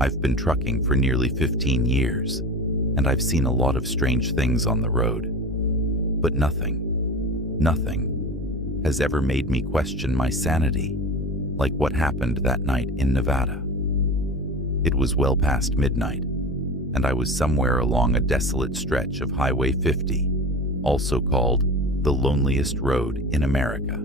I've been trucking for nearly 15 years, and I've seen a lot of strange things on the road. But nothing has ever made me question my sanity, like what happened that night in Nevada. It was well past midnight, and I was somewhere along a desolate stretch of Highway 50, also called the loneliest road in America.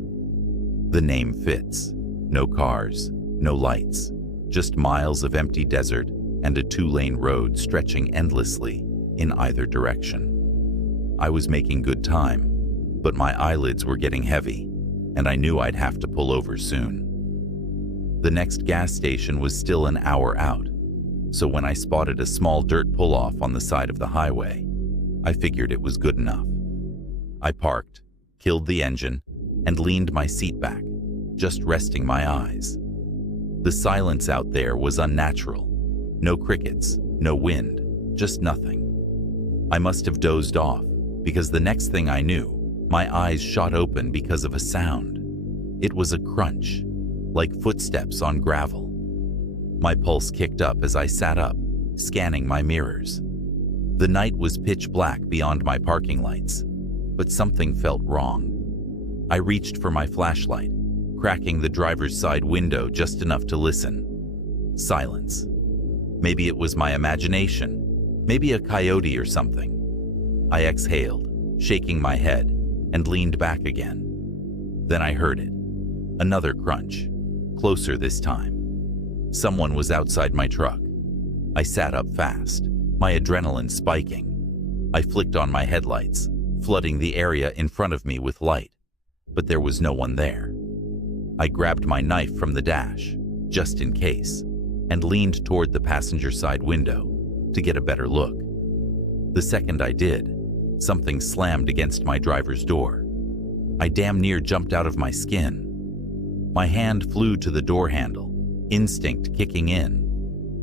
The name fits. No cars, no lights, just miles of empty desert and a two-lane road stretching endlessly in either direction. I was making good time, but my eyelids were getting heavy, and I knew I'd have to pull over soon. The next gas station was still an hour out, so when I spotted a small dirt pull-off on the side of the highway, I figured it was good enough. I parked, killed the engine, and leaned my seat back, just resting my eyes. The silence out there was unnatural. No crickets, no wind, just nothing. I must have dozed off, because the next thing I knew, my eyes shot open because of a sound. It was a crunch, like footsteps on gravel. My pulse kicked up as I sat up, scanning my mirrors. The night was pitch black beyond my parking lights, but something felt wrong. I reached for my flashlight, cracking the driver's side window just enough to listen. Silence. Maybe it was my imagination, maybe a coyote or something. I exhaled, shaking my head, and leaned back again. Then I heard it. Another crunch, closer this time. Someone was outside my truck. I sat up fast, my adrenaline spiking. I flicked on my headlights, flooding the area in front of me with light, but there was no one there. I grabbed my knife from the dash, just in case, and leaned toward the passenger side window to get a better look. The second I did, something slammed against my driver's door. I damn near jumped out of my skin. My hand flew to the door handle, instinct kicking in,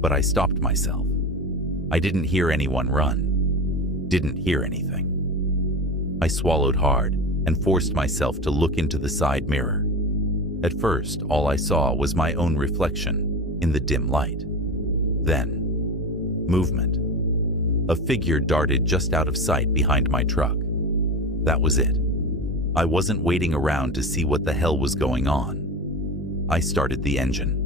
but I stopped myself. I didn't hear anyone run. Didn't hear anything. I swallowed hard and forced myself to look into the side mirror. At first, all I saw was my own reflection in the dim light. Then, movement. A figure darted just out of sight behind my truck. That was it. I wasn't waiting around to see what the hell was going on. I started the engine.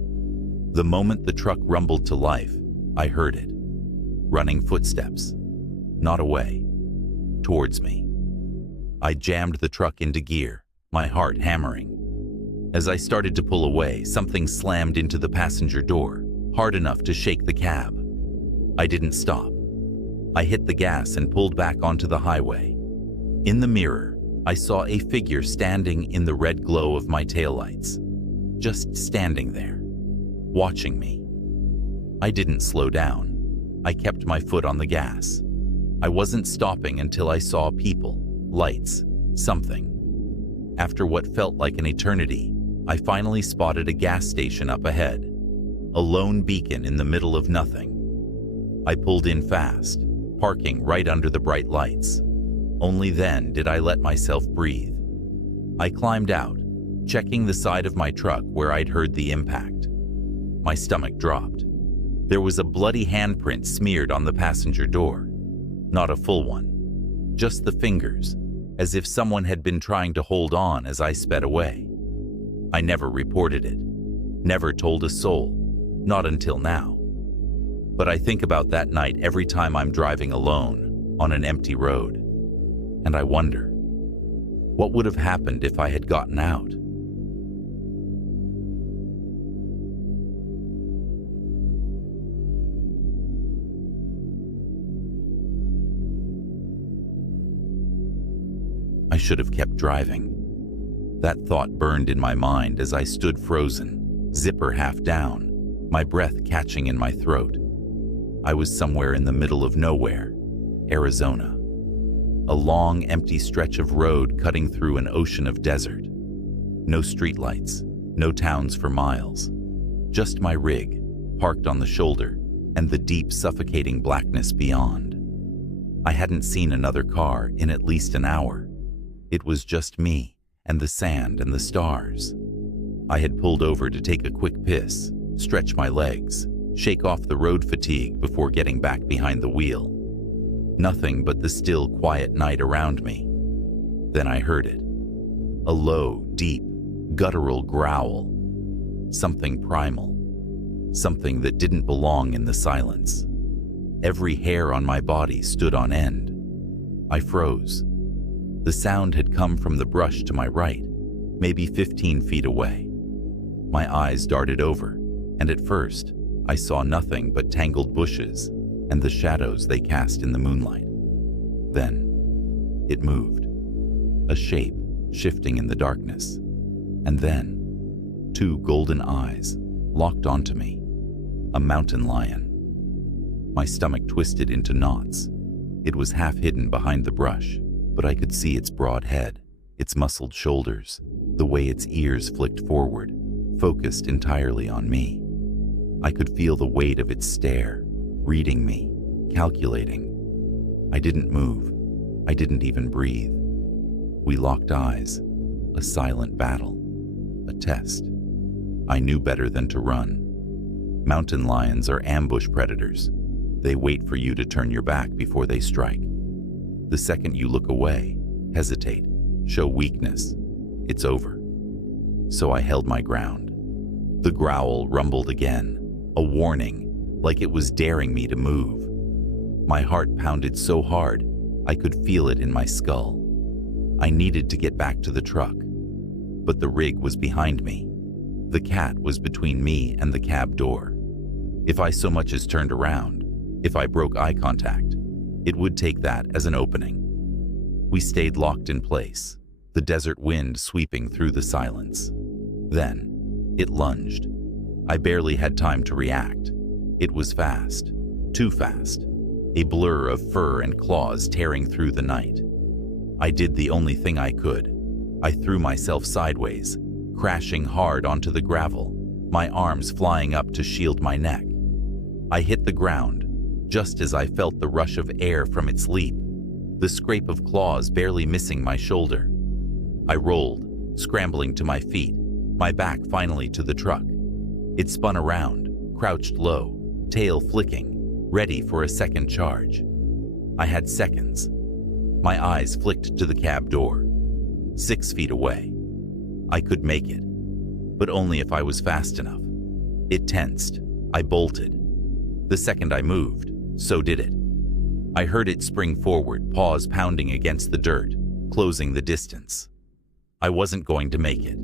The moment the truck rumbled to life, I heard it. Running footsteps. Not away. Towards me. I jammed the truck into gear, my heart hammering. As I started to pull away, something slammed into the passenger door, hard enough to shake the cab. I didn't stop. I hit the gas and pulled back onto the highway. In the mirror, I saw a figure standing in the red glow of my taillights. Just standing there, watching me. I didn't slow down. I kept my foot on the gas. I wasn't stopping until I saw people, lights, something. After what felt like an eternity, I finally spotted a gas station up ahead, a lone beacon in the middle of nothing. I pulled in fast, parking right under the bright lights. Only then did I let myself breathe. I climbed out, checking the side of my truck where I'd heard the impact. My stomach dropped. There was a bloody handprint smeared on the passenger door. Not a full one, just the fingers, as if someone had been trying to hold on as I sped away. I never reported it, never told a soul, not until now. But I think about that night every time I'm driving alone on an empty road, and I wonder, what would have happened if I had gotten out? I should have kept driving. That thought burned in my mind as I stood frozen, zipper half down, my breath catching in my throat. I was somewhere in the middle of nowhere, Arizona. A long, empty stretch of road cutting through an ocean of desert. No streetlights, no towns for miles. Just my rig, parked on the shoulder, and the deep, suffocating blackness beyond. I hadn't seen another car in at least an hour. It was just me, and the sand and the stars. I had pulled over to take a quick piss, stretch my legs, shake off the road fatigue before getting back behind the wheel. Nothing but the still, quiet night around me. Then I heard it. A low, deep, guttural growl. Something primal. Something that didn't belong in the silence. Every hair on my body stood on end. I froze. The sound had come from the brush to my right, maybe 15 feet away. My eyes darted over, and at first, I saw nothing but tangled bushes and the shadows they cast in the moonlight. Then, it moved. A shape shifting in the darkness. And then, two golden eyes locked onto me. A mountain lion. My stomach twisted into knots. It was half hidden behind the brush, but I could see its broad head, its muscled shoulders, the way its ears flicked forward, focused entirely on me. I could feel the weight of its stare, reading me, calculating. I didn't move. I didn't even breathe. We locked eyes. A silent battle. A test. I knew better than to run. Mountain lions are ambush predators. They wait for you to turn your back before they strike. The second you look away, hesitate, show weakness, it's over. So I held my ground. The growl rumbled again, a warning, like it was daring me to move. My heart pounded so hard, I could feel it in my skull. I needed to get back to the truck, but the rig was behind me. The cat was between me and the cab door. If I so much as turned around, if I broke eye contact, it would take that as an opening. We stayed locked in place, the desert wind sweeping through the silence. Then, it lunged. I barely had time to react. It was fast, too fast, a blur of fur and claws tearing through the night. I did the only thing I could. I threw myself sideways, crashing hard onto the gravel, my arms flying up to shield my neck. I hit the ground, just as I felt the rush of air from its leap, the scrape of claws barely missing my shoulder. I rolled, scrambling to my feet, my back finally to the truck. It spun around, crouched low, tail flicking, ready for a second charge. I had seconds. My eyes flicked to the cab door. 6 feet away. I could make it, but only if I was fast enough. It tensed. I bolted. The second I moved, so did it. I heard it spring forward, paws pounding against the dirt, closing the distance. I wasn't going to make it.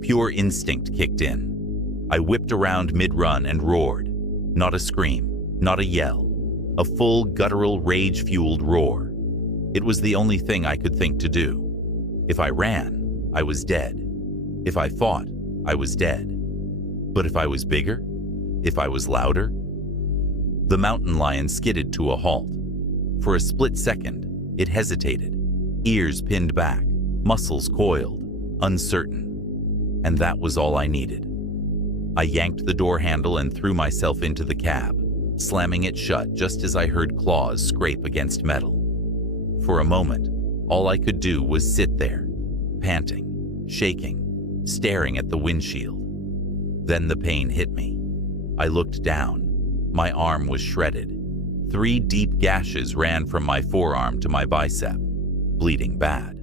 Pure instinct kicked in. I whipped around mid-run and roared. Not a scream, not a yell. A full, guttural, rage-fueled roar. It was the only thing I could think to do. If I ran, I was dead. If I fought, I was dead. But if I was bigger? If I was louder? The mountain lion skidded to a halt. For a split second, it hesitated, ears pinned back, muscles coiled, uncertain. And that was all I needed. I yanked the door handle and threw myself into the cab, slamming it shut just as I heard claws scrape against metal. For a moment, all I could do was sit there, panting, shaking, staring at the windshield. Then the pain hit me. I looked down. My arm was shredded. 3 deep gashes ran from my forearm to my bicep, bleeding bad.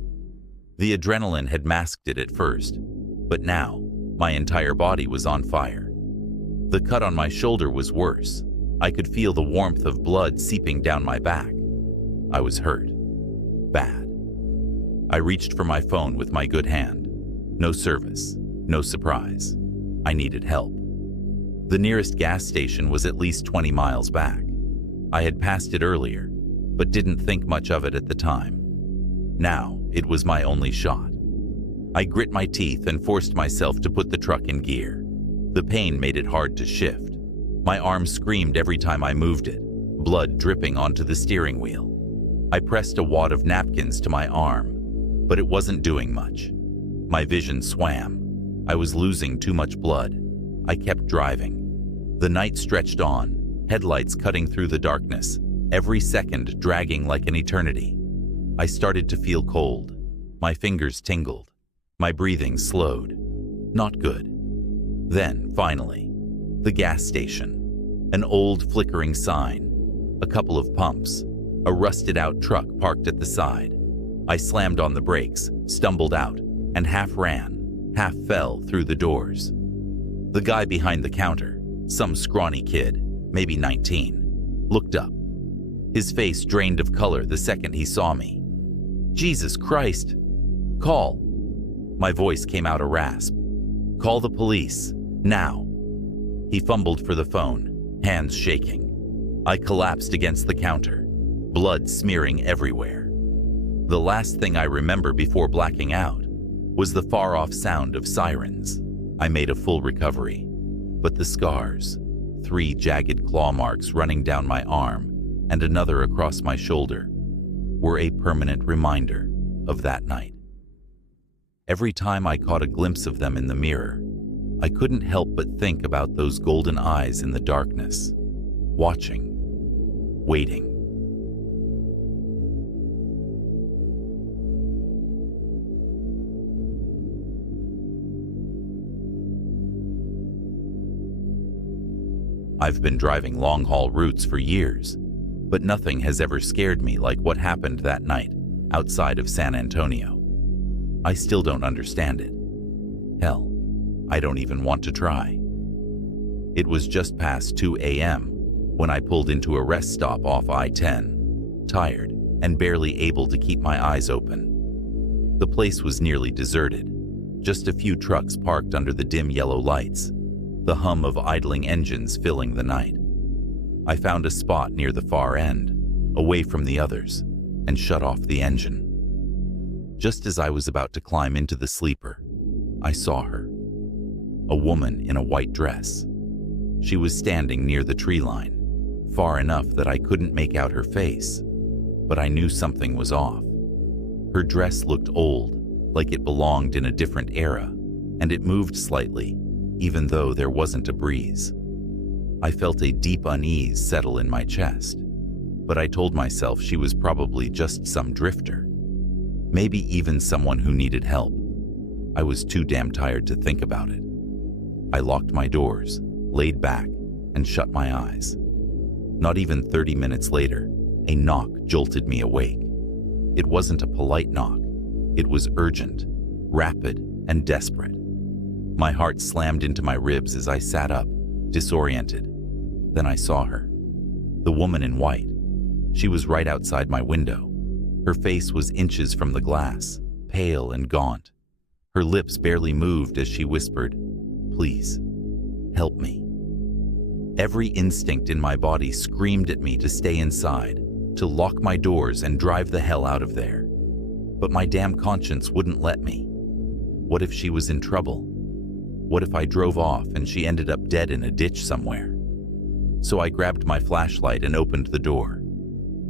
The adrenaline had masked it at first, but now my entire body was on fire. The cut on my shoulder was worse. I could feel the warmth of blood seeping down my back. I was hurt. Bad. I reached for my phone with my good hand. No service, no surprise. I needed help. The nearest gas station was at least 20 miles back. I had passed it earlier, but didn't think much of it at the time. Now, it was my only shot. I grit my teeth and forced myself to put the truck in gear. The pain made it hard to shift. My arm screamed every time I moved it, blood dripping onto the steering wheel. I pressed a wad of napkins to my arm, but it wasn't doing much. My vision swam. I was losing too much blood. I kept driving. The night stretched on, headlights cutting through the darkness, every second dragging like an eternity. I started to feel cold. My fingers tingled. My breathing slowed. Not good. Then, finally, the gas station. An old flickering sign, a couple of pumps, a rusted-out truck parked at the side. I slammed on the brakes, stumbled out, and half ran, half fell through the doors. The guy behind the counter, some scrawny kid, maybe 19, looked up. His face drained of color the second he saw me. "Jesus Christ! Call!" My voice came out a rasp. "Call the police, now!" He fumbled for the phone, hands shaking. I collapsed against the counter, blood smearing everywhere. The last thing I remember before blacking out was the far-off sound of sirens. I made a full recovery, but the scars, 3 jagged claw marks running down my arm and another across my shoulder, were a permanent reminder of that night. Every time I caught a glimpse of them in the mirror, I couldn't help but think about those golden eyes in the darkness, watching, waiting. I've been driving long-haul routes for years, but nothing has ever scared me like what happened that night outside of San Antonio. I still don't understand it. Hell, I don't even want to try. It was just past 2 a.m. when I pulled into a rest stop off I-10, tired and barely able to keep my eyes open. The place was nearly deserted, just a few trucks parked under the dim yellow lights, the hum of idling engines filling the night. I found a spot near the far end, away from the others, and shut off the engine. Just as I was about to climb into the sleeper, I saw her. A woman in a white dress. She was standing near the tree line, far enough that I couldn't make out her face, but I knew something was off. Her dress looked old, like it belonged in a different era, and it moved slightly, even though there wasn't a breeze. I felt a deep unease settle in my chest, but I told myself she was probably just some drifter, maybe even someone who needed help. I was too damn tired to think about it. I locked my doors, laid back, and shut my eyes. Not even 30 minutes later, a knock jolted me awake. It wasn't a polite knock. It was urgent, rapid, and desperate. My heart slammed into my ribs as I sat up, disoriented. Then I saw her. The woman in white. She was right outside my window. Her face was inches from the glass, pale and gaunt. Her lips barely moved as she whispered, "Please, help me." Every instinct in my body screamed at me to stay inside, to lock my doors and drive the hell out of there. But my damn conscience wouldn't let me. What if she was in trouble? What if I drove off and she ended up dead in a ditch somewhere? So I grabbed my flashlight and opened the door.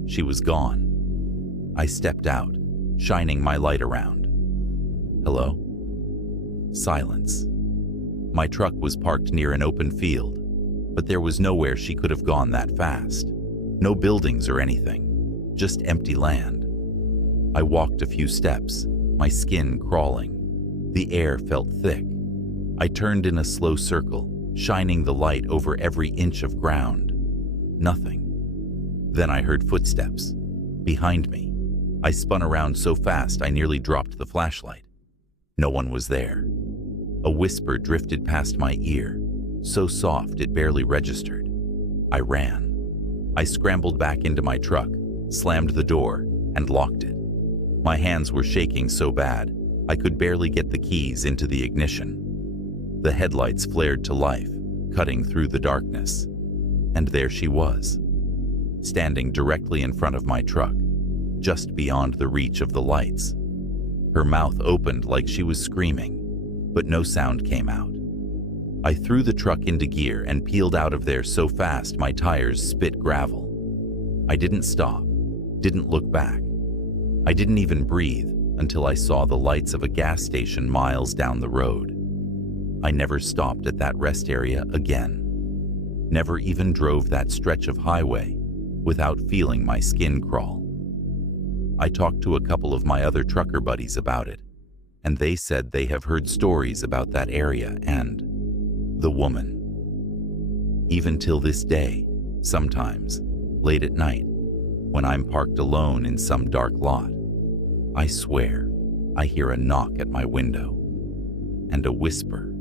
She was gone. I stepped out, shining my light around. Hello? Silence. My truck was parked near an open field, but there was nowhere she could have gone that fast. No buildings or anything, just empty land. I walked a few steps, my skin crawling. The air felt thick. I turned in a slow circle, shining the light over every inch of ground. Nothing. Then I heard footsteps. Behind me. I spun around so fast I nearly dropped the flashlight. No one was there. A whisper drifted past my ear, so soft it barely registered. I ran. I scrambled back into my truck, slammed the door, and locked it. My hands were shaking so bad, I could barely get the keys into the ignition. The headlights flared to life, cutting through the darkness. And there she was, standing directly in front of my truck, just beyond the reach of the lights. Her mouth opened like she was screaming, but no sound came out. I threw the truck into gear and peeled out of there so fast my tires spit gravel. I didn't stop, didn't look back. I didn't even breathe until I saw the lights of a gas station miles down the road. I never stopped at that rest area again. Never even drove that stretch of highway without feeling my skin crawl. I talked to a couple of my other trucker buddies about it, and they said they have heard stories about that area and the woman. Even till this day, sometimes, late at night, when I'm parked alone in some dark lot, I swear I hear a knock at my window and a whisper